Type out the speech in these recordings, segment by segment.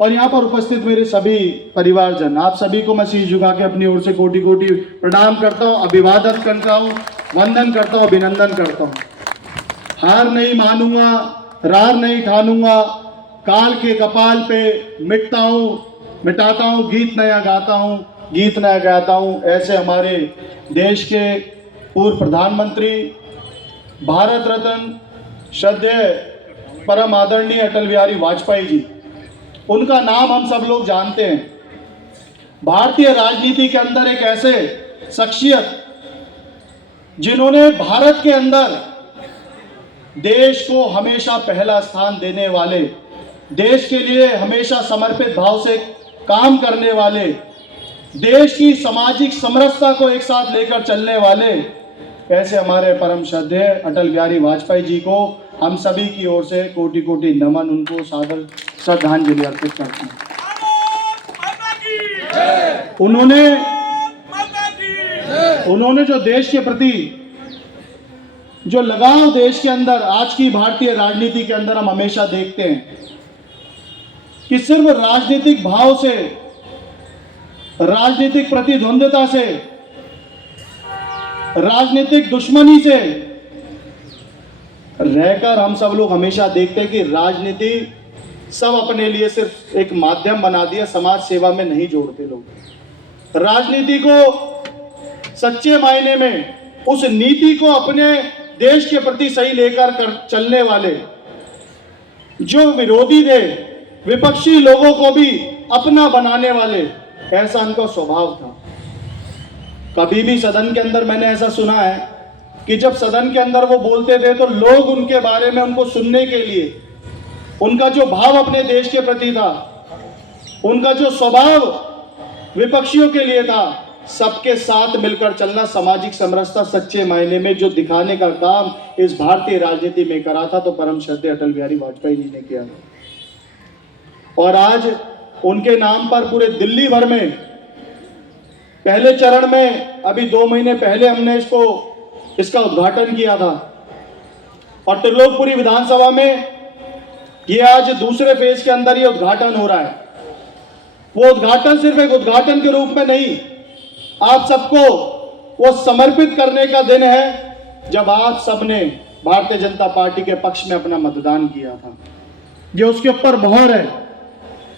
और यहाँ पर उपस्थित मेरे सभी परिवारजन, आप सभी को मैं शीश झुका के अपनी ओर से कोटि कोटि प्रणाम करता हूँ, अभिवादन करता हूँ, वंदन करता हूँ, अभिनंदन करता हूँ। हार नहीं मानूंगा, रार नहीं ठानूंगा, काल के कपाल पे मिटाता हूँ, गीत नया गाता हूँ, गीत नया गाता हूँ। ऐसे हमारे देश के पूर्व प्रधानमंत्री, भारत रत्न श्रद्धेय परम आदरणीय अटल बिहारी वाजपेयी जी, उनका नाम हम सब लोग जानते हैं। भारतीय राजनीति के अंदर एक ऐसे शख्सियत जिन्होंने भारत के अंदर देश को हमेशा पहला स्थान देने वाले, देश के लिए हमेशा समर्पित भाव से काम करने वाले, देश की सामाजिक समरसता को एक साथ लेकर चलने वाले, ऐसे हमारे परम श्रद्धेय अटल बिहारी वाजपेयी जी को हम सभी की ओर से कोटि कोटि नमन, उनको सादर श्रद्धांजलि अर्पित करते हैं। उन्होंने जो देश के प्रति जो लगाव देश के अंदर, आज की भारतीय राजनीति के अंदर हम हमेशा देखते हैं कि सिर्फ राजनीतिक भाव से, राजनीतिक प्रतिद्वंद्विता से, राजनीतिक दुश्मनी से रहकर हम सब लोग हमेशा देखते हैं कि राजनीति सब अपने लिए सिर्फ एक माध्यम बना दिया, समाज सेवा में नहीं जोड़ते लोग। राजनीति को सच्चे मायने में उस नीति को अपने देश के प्रति सही लेकर चलने वाले, जो विरोधी थे, विपक्षी लोगों को भी अपना बनाने वाले, ऐसा उनका स्वभाव था। कभी भी सदन के अंदर मैंने ऐसा सुना है कि जब सदन के अंदर वो बोलते थे तो लोग उनके बारे में, उनको सुनने के लिए, उनका जो भाव अपने देश के प्रति था, उनका जो स्वभाव विपक्षियों के लिए था, सबके साथ मिलकर चलना, सामाजिक समरसता सच्चे मायने में जो दिखाने का काम इस भारतीय राजनीति में करा था, तो परम श्रद्धेय अटल बिहारी वाजपेयी जी ने किया। और आज उनके नाम पर पूरे दिल्ली भर में पहले चरण में, अभी 2 महीने पहले हमने इसका उद्घाटन किया था, और त्रिलोकपुरी विधानसभा में ये आज दूसरे फेज के अंदर ये उद्घाटन हो रहा है। वो उद्घाटन सिर्फ एक उद्घाटन के रूप में नहीं, आप सबको वो समर्पित करने का दिन है जब आप सबने भारतीय जनता पार्टी के पक्ष में अपना मतदान किया था। ये उसके ऊपर मोहर है।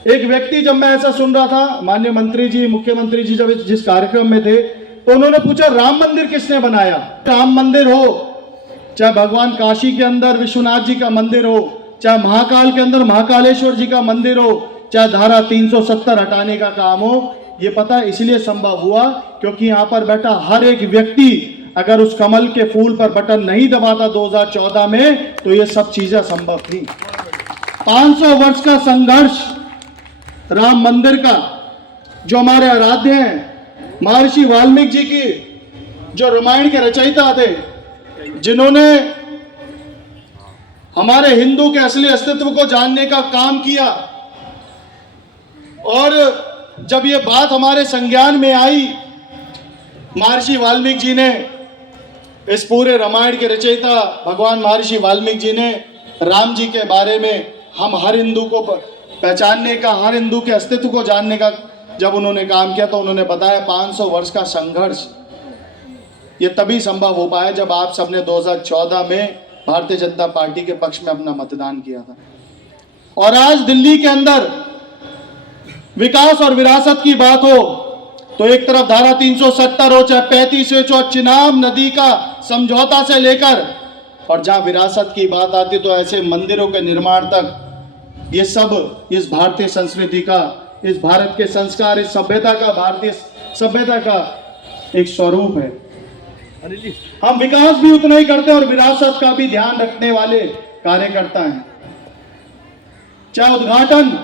एक व्यक्ति, जब मैं ऐसा सुन रहा था, माननीय मंत्री जी, मुख्यमंत्री जी जब जिस कार्यक्रम में थे, तो उन्होंने पूछा राम मंदिर किसने बनाया। राम मंदिर हो, चाहे भगवान काशी के अंदर विश्वनाथ जी का मंदिर हो, चाहे महाकाल के अंदर महाकालेश्वर जी का मंदिर हो, चाहे धारा 370 हटाने का काम हो, ये पता इसलिए संभव हुआ क्योंकि यहाँ पर बैठा हर एक व्यक्ति अगर उस कमल के फूल पर बटन नहीं दबाता 2014 में, तो ये सब चीजें संभव थी। 500 वर्ष का संघर्ष राम मंदिर का, जो हमारे आराध्य हैं महर्षि वाल्मीकि जी की, जो रामायण के रचयिता थे, जिन्होंने हमारे हिंदू के असली अस्तित्व को जानने का काम किया, और जब ये बात हमारे संज्ञान में आई, महर्षि वाल्मीकि जी ने, इस पूरे रामायण के रचयिता भगवान महर्षि वाल्मीकि जी ने राम जी के बारे में हम हर हिंदू को पहचानने का, हर हिंदू के अस्तित्व को जानने का जब उन्होंने काम किया, तो उन्होंने बताया 500 वर्ष का संघर्ष ये तभी संभव हो पाया जब आप सबने 2014 में भारतीय जनता पार्टी के पक्ष में अपना मतदान किया था। और आज दिल्ली के अंदर विकास और विरासत की बात हो, तो एक तरफ धारा 370 हो, चाहे 35 हो, चिनाब नदी का समझौता से लेकर, और जहां विरासत की बात आती तो ऐसे मंदिरों के निर्माण तक, ये सब इस भारतीय संस्कृति का, इस भारत के संस्कार, इस सभ्यता का, भारतीय सभ्यता का एक स्वरूप है। हम विकास भी उतना ही करते हैं और विरासत का भी ध्यान रखने वाले कार्यकर्ता हैं। चाहे उद्घाटन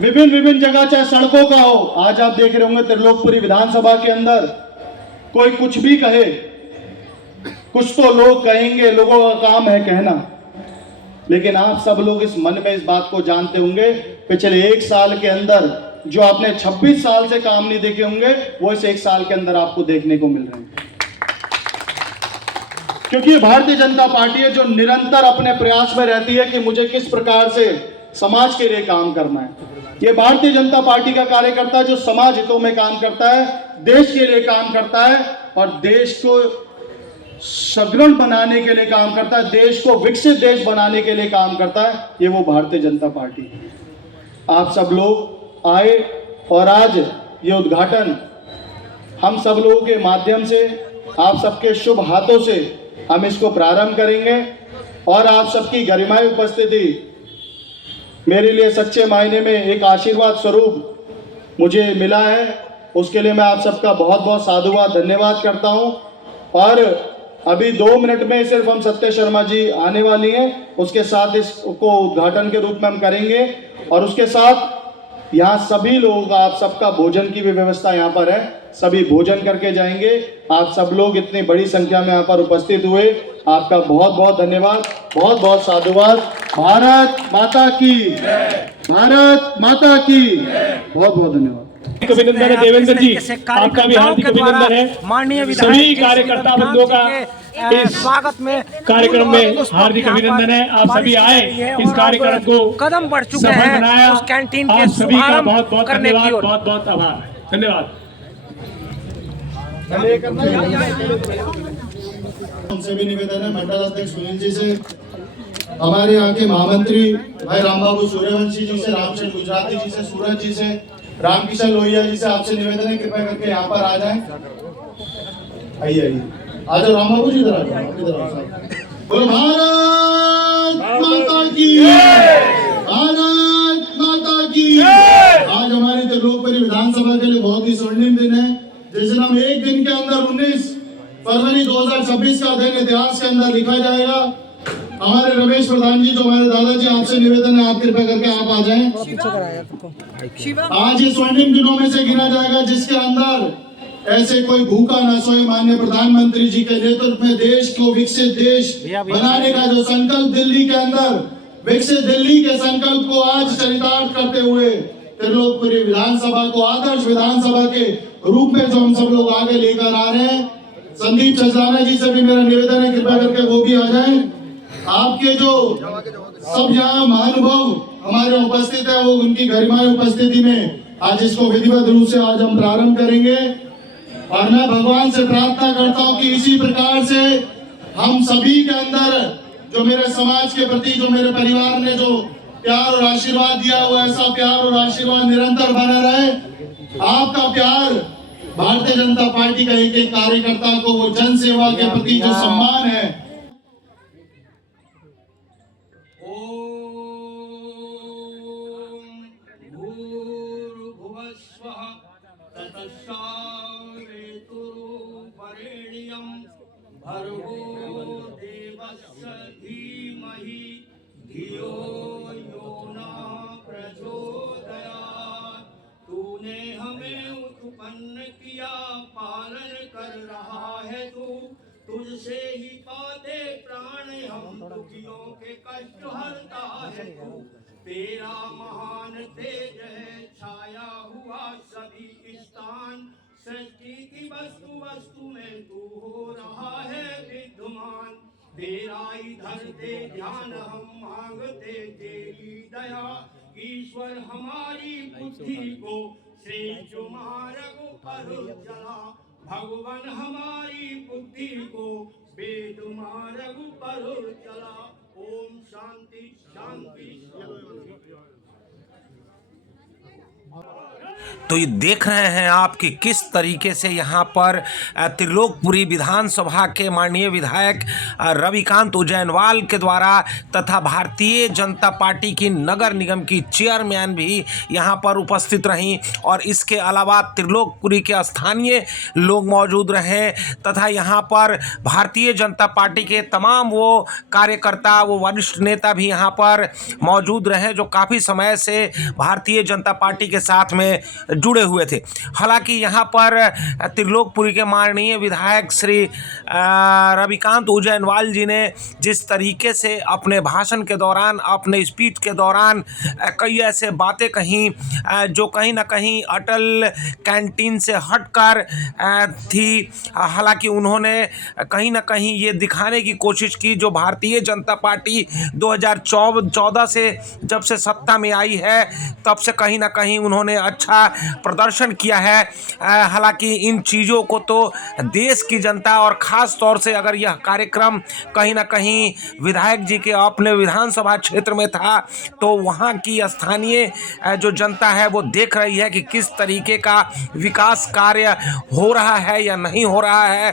विभिन्न जगह, चाहे सड़कों का हो, आज आप देख रहे होंगे त्रिलोकपुरी विधानसभा के अंदर कोई कुछ भी कहे, कुछ तो लोग कहेंगे, लोगों का काम है कहना, लेकिन आप सब लोग इस मन में इस बात को जानते होंगे, पिछले 1 साल के अंदर जो आपने 26 साल से काम नहीं देखे होंगे, वो इस 1 साल के अंदर आपको देखने को मिल रहे हैं। क्योंकि भारतीय जनता पार्टी है जो निरंतर अपने प्रयास में रहती है कि मुझे किस प्रकार से समाज के लिए काम करना है। ये भारतीय जनता पार्टी का कार्यकर्ता जो समाज हितों में काम करता है, देश के लिए काम करता है और देश को सदृढ़ बनाने के लिए काम करता है, देश को विकसित देश बनाने के लिए काम करता है, ये वो भारतीय जनता पार्टी है। आप सब लोग आए और आज ये उद्घाटन हम सब लोगों के माध्यम से, आप सबके शुभ हाथों से हम इसको प्रारंभ करेंगे और आप सबकी गरिमाई उपस्थिति मेरे लिए सच्चे मायने में एक आशीर्वाद स्वरूप मुझे मिला है। उसके लिए मैं आप सबका बहुत बहुत साधुवाद धन्यवाद करता हूं। और अभी 2 मिनट में सिर्फ हम सत्य शर्मा जी आने वाली हैं, उसके साथ इसको उद्घाटन के रूप में हम करेंगे और उसके साथ यहाँ सभी लोगों का, आप सबका भोजन की भी व्यवस्था यहाँ पर है, सभी भोजन करके जाएंगे। आप सब लोग इतनी बड़ी संख्या में यहाँ पर उपस्थित हुए, आपका बहुत बहुत धन्यवाद, बहुत बहुत साधुवाद। भारत माता की, भारत माता की, बहुत बहुत धन्यवाद। अभिनंदन है देवेंद्र जी, आपका भी हार्दिक अभिनंदन है। माननीय सभी कार्यकर्ता बंधुओं का इस स्वागत में कार्यक्रम में हार्दिक अभिनंदन है। आप सभी आए इस कार्यक्रम को कदम बढ़ चुके सफल हैं बनाया। उस कैंटीन के आप सभी का शुभारंभ बहुत बहुत करने की धन्यवाद, ओर। बहुत बहुत आभार, धन्यवाद। उनसे भी निवेदन है, मंडल अध्यक्ष सुनील जी से, हमारे यहाँ के महामंत्री भाई रामबाबू सूर्यवंशी जी से, रामचंद्र गुजराती जी से, सूरज जी से, रामकिशन लोहिया जी से आपसे निवेदन है कृपया करके यहाँ पर आ जाएं। आइए आइए, आ जाओ रामबाबू जी, इधर आ जाओ, इधर आओ साहब। बोलो भारत माता की, भारत माता की। आज हमारी त्रिलोकपुरी विधानसभा के लिए बहुत ही स्वर्णिम दिन है, जिस दिन हम एक दिन के अंदर 19 फरवरी 2026 का दिन इतिहास के अंदर लिखा जाएगा। हमारे रमेश प्रधान जी, जो हमारे दादाजी, आपसे निवेदन है आप कृपया करके आप आ जाएं। आज ये स्वर्णिम दिनों में से गिना जाएगा जिसके अंदर ऐसे कोई भूखा न सोए। माननीय प्रधानमंत्री जी के नेतृत्व में देश को विकसित देश बनाने का जो संकल्प दिल्ली के अंदर, विकसित दिल्ली के संकल्प को आज चरितार्थ करते हुए त्रिलोकपुरी विधानसभा को आदर्श विधानसभा के रूप में जो हम सब लोग आगे लेकर आ रहे हैं। संदीप चंद्राना जी से भी मेरा निवेदन है कृपया करके वो भी आ जाएं। आपके जो सब यहाँ महानुभाव हमारे उपस्थित है, वो उनकी गरिमाई उपस्थिति में आज इसको विधिवत रूप से आज हम प्रारंभ करेंगे। और मैं भगवान से प्रार्थना करता हूँ कि इसी प्रकार से हम सभी के अंदर जो मेरे समाज के प्रति, जो मेरे परिवार ने जो प्यार और आशीर्वाद दिया, वो ऐसा प्यार और आशीर्वाद निरंतर बना रहे। आपका प्यार भारतीय जनता पार्टी का एक एक कार्यकर्ता को वो जन सेवा के प्रति जो सम्मान है। भर्गो देवस्य धीमहि धियो यो नः प्रचोदयात्। तूने हमें उत्पन्न किया, पालन कर रहा है तू, तुझसे ही पाते प्राण हम, दुखियों के कष्ट हरता है तू। तेरा महान तेज है छाया हुआ सभी स्थान, सृष्टि की वस्तु वस्तु में तू हो रहा है विद्यमान। तेरा इधर दे ध्यान हम मांगते तेरी दया, ईश्वर हमारी बुद्धि को श्रेष्ठ मार्ग पर चला। भगवान हमारी बुद्धि को वेद मार्ग पर चला। ओम शांति शांति शांति। तो ये देख रहे हैं आप कि किस तरीके से यहाँ पर त्रिलोकपुरी विधानसभा के माननीय विधायक रविकांत उजैनवाल के द्वारा तथा भारतीय जनता पार्टी की नगर निगम की चेयरमैन भी यहाँ पर उपस्थित रहीं और इसके अलावा त्रिलोकपुरी के स्थानीय लोग मौजूद रहे तथा यहाँ पर भारतीय जनता पार्टी के तमाम वो कार्यकर्ता, वो वरिष्ठ नेता भी यहाँ पर मौजूद रहे जो काफ़ी समय से भारतीय जनता पार्टी के साथ में जुड़े हुए थे। हालांकि यहाँ पर त्रिलोकपुरी के माननीय विधायक श्री रविकांत उजैनवाल जी ने जिस तरीके से अपने भाषण के दौरान, अपने स्पीच के दौरान कई ऐसे बातें कहीं जो कहीं ना कहीं अटल कैंटीन से हटकर थी। हालांकि उन्होंने कहीं ना कहीं ये दिखाने की कोशिश की, जो भारतीय जनता पार्टी 2014 से जब से सत्ता में आई है तब से कहीं ना कहीं उन्होंने अच्छा प्रदर्शन किया है। हालांकि इन चीज़ों को तो देश की जनता और ख़ास तौर से अगर यह कार्यक्रम कहीं ना कहीं विधायक जी के अपने विधानसभा क्षेत्र में था तो वहाँ की स्थानीय जो जनता है वो देख रही है कि किस तरीके का विकास कार्य हो रहा है या नहीं हो रहा है।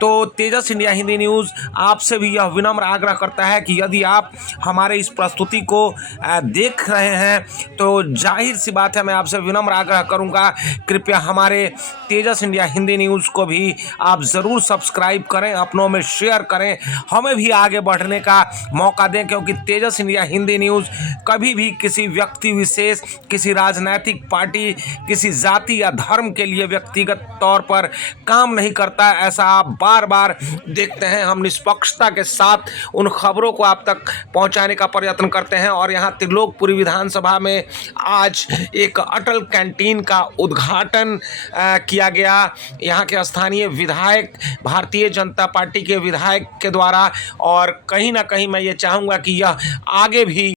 तो तेजस इंडिया हिंदी न्यूज़ आपसे भी यह विनम्र आग्रह करता है कि यदि आप हमारे इस प्रस्तुति को देख रहे हैं तो जाहिर सी बात है मैं आपसे विनम्र आग्रह करूंगा, कृपया हमारे तेजस इंडिया हिंदी न्यूज़ को भी आप ज़रूर सब्सक्राइब करें, अपनों में शेयर करें, हमें भी आगे बढ़ने का मौका दें। क्योंकि तेजस इंडिया हिंदी न्यूज़ कभी भी किसी व्यक्ति विशेष, किसी राजनीतिक पार्टी, किसी जाति या धर्म के लिए व्यक्तिगत तौर पर काम नहीं करता। ऐसा आप बार बार देखते हैं। हम निष्पक्षता के साथ उन खबरों को आप तक पहुंचाने का प्रयत्न करते हैं। और यहाँ त्रिलोकपुरी विधानसभा में आज एक अटल कैंटीन का उद्घाटन किया गया यहाँ के स्थानीय विधायक, भारतीय जनता पार्टी के विधायक के द्वारा। और कहीं ना कहीं मैं ये चाहूँगा कि यह आगे भी